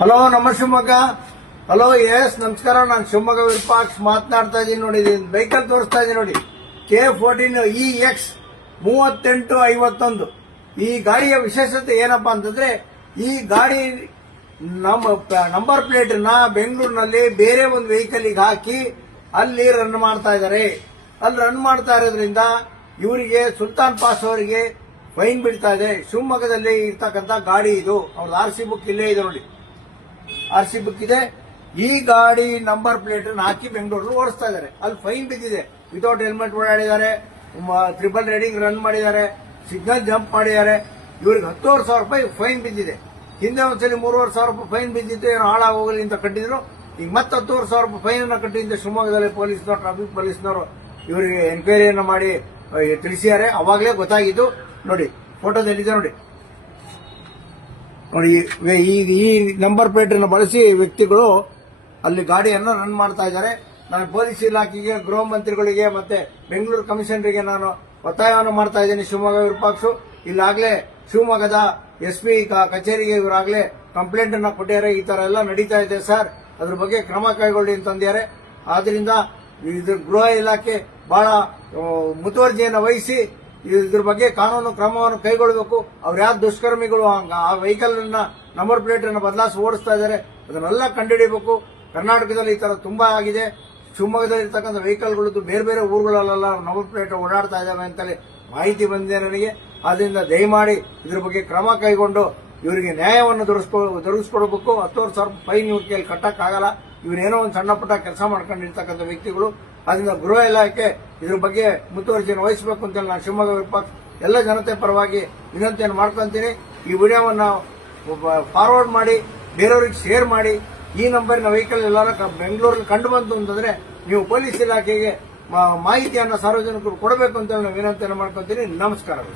Hello ನಮ್ಮ Shivamogga hello S ನಮಸ್ಕಾರ. ನಾನು ಶಿವಮೊಗ್ಗ ವಿರೂಪಾಕ್ಷ ಮಾತನಾಡ್ತಾ ಇದ್ದೀನಿ ನೋಡಿ ವೆಹಿಕಲ್ ತೋರಿಸ್ತಾ ಇದ್ದೀನಿ ನೋಡಿ. ಕೆ ಫೋರ್ಟೀನ್ ಇ ಎಕ್ಸ್ ಮೂವತ್ತೆಂಟು ಐವತ್ತೊಂದು. ಈ ಗಾಡಿಯ ವಿಶೇಷತೆ ಏನಪ್ಪ ಅಂತಂದ್ರೆ, ಈ ಗಾಡಿ ನಮ್ಮ ನಂಬರ್ ಪ್ಲೇಟ್ನ ಬೆಂಗಳೂರಿನಲ್ಲಿ ಬೇರೆ ಒಂದು ವೆಹಿಕಲ್ ಹಾಕಿ ಅಲ್ಲಿ ರನ್ ಮಾಡ್ತಾ ಇದ್ದಾರೆ ಅಲ್ಲಿ ರನ್ ಮಾಡ್ತಾ ಇರೋದ್ರಿಂದ ಇವರಿಗೆ ಸುಲ್ತಾನ್ ಪಾಸ್ ಅವರಿಗೆ ಫೈನ್ ಬಿಡ್ತಾ ಇದೆ. ಶಿವಮೊಗ್ಗದಲ್ಲಿ ಇರ್ತಕ್ಕಂಥ ಗಾಡಿ ಇದು. ಅವ್ರದ್ದು ಆರ್ ಸಿ ಬುಕ್ ಇಲ್ಲೇ ಇದೆ ನೋಡಿ. ಆರ್ ಸಿ ಬುಕ್ ಇದೆ. ಈ ಗಾಡಿ ನಂಬರ್ ಪ್ಲೇಟ್ ಹಾಕಿ ಬೆಂಗಳೂರಲ್ಲಿ ಓಡಿಸ್ತಾ ಇದ್ದಾರೆ. ಅಲ್ಲಿ ಫೈನ್ ಬಿದ್ದಿದೆ. ವಿತೌಟ್ ಹೆಲ್ಮೆಟ್ ಓಡಾಡಿದ್ದಾರೆ. ಟ್ರಿಪಲ್ ರೈಡಿಂಗ್ ರನ್ ಮಾಡಿದ್ದಾರೆ. ಸಿಗ್ನಲ್ ಜಂಪ್ ಮಾಡಿದ್ದಾರೆ. ಇವ್ರಿಗೆ ಹತ್ತುವರೆ ಸಾವಿರ ರೂಪಾಯಿ ಫೈನ್ ಬಿದ್ದಿದೆ. ಹಿಂದೆ ಒಂದ್ಸಲಿ ಮೂರುವರೆ ಸಾವಿರ ರೂಪಾಯಿ ಫೈನ್ ಬಿದ್ದಿತ್ತು. ಏನೋ ಹಾಳಾಗೋಗಲಿ ಅಂತ ಕಟ್ಟಿದ್ರು. ಈಗ ಮತ್ತೆ ಹತ್ತುವರೆ ಸಾವಿರ ರೂಪಾಯಿ ಫೈನ್ ಅನ್ನು ಕಟ್ಟಿದ್ದ ಶಿವಮೊಗ್ಗದಲ್ಲಿ ಪೊಲೀಸ್ನವರು ಟ್ರಾಫಿಕ್ ಪೊಲೀಸ್ನವರು ಇವರಿಗೆ ಎನ್ಕ್ವೈರಿಯನ್ನು ಮಾಡಿ ತಿಳಿಸಿದ್ದಾರೆ. ಅವಾಗಲೇ ಗೊತ್ತಾಗಿದ್ದು. ನೋಡಿ ಫೋಟೋದಲ್ಲಿದೆ ನೋಡಿ. ನೋಡಿ, ಈ- ನಂಬರ್ ಪ್ಲೇಟ್ ಅನ್ನು ಬಳಸಿ ವ್ಯಕ್ತಿಗಳು ಅಲ್ಲಿ ಗಾಡಿಯನ್ನು ರನ್ ಮಾಡ್ತಾ ಇದ್ದಾರೆ. ನಾನು ಪೊಲೀಸ್ ಇಲಾಖೆಗೆ, ಗೃಹ ಮಂತ್ರಿಗಳಿಗೆ ಮತ್ತೆ ಬೆಂಗಳೂರು ಕಮಿಷನರಿಗೆ ನಾನು ಒತ್ತಾಯವನ್ನು ಮಾಡ್ತಾ ಇದ್ದೀನಿ ಶಿವಮೊಗ್ಗ ವಿರೂಪಾಕ್ಷು. ಇಲ್ಲಾಗಲೇ ಶಿವಮೊಗ್ಗದ ಎಸ್ ಪಿ ಕಚೇರಿಗೆ ಇವರಾಗಲೇ ಕಂಪ್ಲೇಂಟ್ ಅನ್ನು ಕೊಟ್ಟಿದ್ದಾರೆ. ಈ ತರ ಎಲ್ಲ ನಡೀತಾ ಇದೆ ಸರ್. ಅದ್ರ ಬಗ್ಗೆ ಕ್ರಮ ಕೈಗೊಳ್ಳಿ ಅಂತಂದಿದ್ದಾರೆ ಆದ್ರಿಂದ ಇದು ಗೃಹ ಇಲಾಖೆ ಬಹಳ ಮುತುವರ್ಜಿಯನ್ನು ವಹಿಸಿ ಇದ್ರ ಬಗ್ಗೆ ಕಾನೂನು ಕ್ರಮವನ್ನು ಕೈಗೊಳ್ಳಬೇಕು. ಅವ್ರು ಯಾವ ದುಷ್ಕರ್ಮಿಗಳು ಆ- ವೆಹಿಕಲ್ ನಂಬರ್ ಪ್ಲೇಟ್ ಅನ್ನು ಬದಲಾಯಿಸಿ ಓಡಿಸ್ತಾ ಇದ್ದಾರೆ ಅದನ್ನೆಲ್ಲ ಕಂಡುಹಿಡಿಯಬೇಕು ಕರ್ನಾಟಕದಲ್ಲಿ ಈ ತರ ತುಂಬಾ ಆಗಿದೆ. ಶಿವಮೊಗ್ಗದಲ್ಲಿ ಇರ್ತಕ್ಕಂಥ ವೆಹಿಕಲ್ಗಳದ್ದು ಬೇರೆ ಬೇರೆ ಊರುಗಳಲ್ಲೆಲ್ಲ ನಂಬರ್ ಪ್ಲೇಟ್ ಓಡಾಡ್ತಾ ಇದ್ದಾವೆ ಅಂತಲೇ ಮಾಹಿತಿ ಬಂದಿದೆ ನನಗೆ. ಆದ್ರಿಂದ ದಯಮಾಡಿ ಇದ್ರ ಬಗ್ಗೆ ಕ್ರಮ ಕೈಗೊಂಡು ಇವರಿಗೆ ನ್ಯಾಯವನ್ನು ದೊರಕಿಸ್ಕೊಡ್ಬೇಕು. ಹತ್ತುವರೆ ಸಾವಿರ ಫೈನ್ ಇವ್ರ ಕೈಯಲ್ಲಿ ಕಟ್ಟಕ್ಕಾಗಲ್ಲ. ಇವರೇನೋ ಒಂದು ಸಣ್ಣ ಪುಟ್ಟ ಕೆಲಸ ಮಾಡ್ಕೊಂಡಿರ್ತಕ್ಕಂಥ ವ್ಯಕ್ತಿಗಳು. ಅದರಿಂದ ಗೃಹ ಇಲಾಖೆ ಇದ್ರ ಬಗ್ಗೆ ಮುತುವರ್ಜಿಯನ್ನು ವಹಿಸಬೇಕು ಅಂತ ನಾನು ಶಿವಮೊಗ್ಗ ವಿಪಕ್ಷ ಎಲ್ಲ ಜನತೆ ಪರವಾಗಿ ವಿನಂತಿಯನ್ನು ಮಾಡ್ಕೊಂತೀನಿ ಈ ವಿಡಿಯೋವನ್ನು ಫಾರ್ವರ್ಡ್ ಮಾಡಿ, ಬೇರೆಯವ್ರಿಗೆ ಶೇರ್ ಮಾಡಿ, ಈ ನಂಬರಿನ ವೆಹಿಕಲ್ ಎಲ್ಲಾರ ಬೆಂಗಳೂರಲ್ಲಿ ಕಂಡು ಬಂತು ಅಂತಂದ್ರೆ ನೀವು ಪೊಲೀಸ್ ಇಲಾಖೆಗೆ ಮಾಹಿತಿಯನ್ನು ಸಾರ್ವಜನಿಕರು ಕೊಡಬೇಕು ಅಂತ ನಾನು ವಿನಂತಿಯನ್ನು ಮಾಡ್ಕೊತೀನಿ ನಮಸ್ಕಾರಗಳು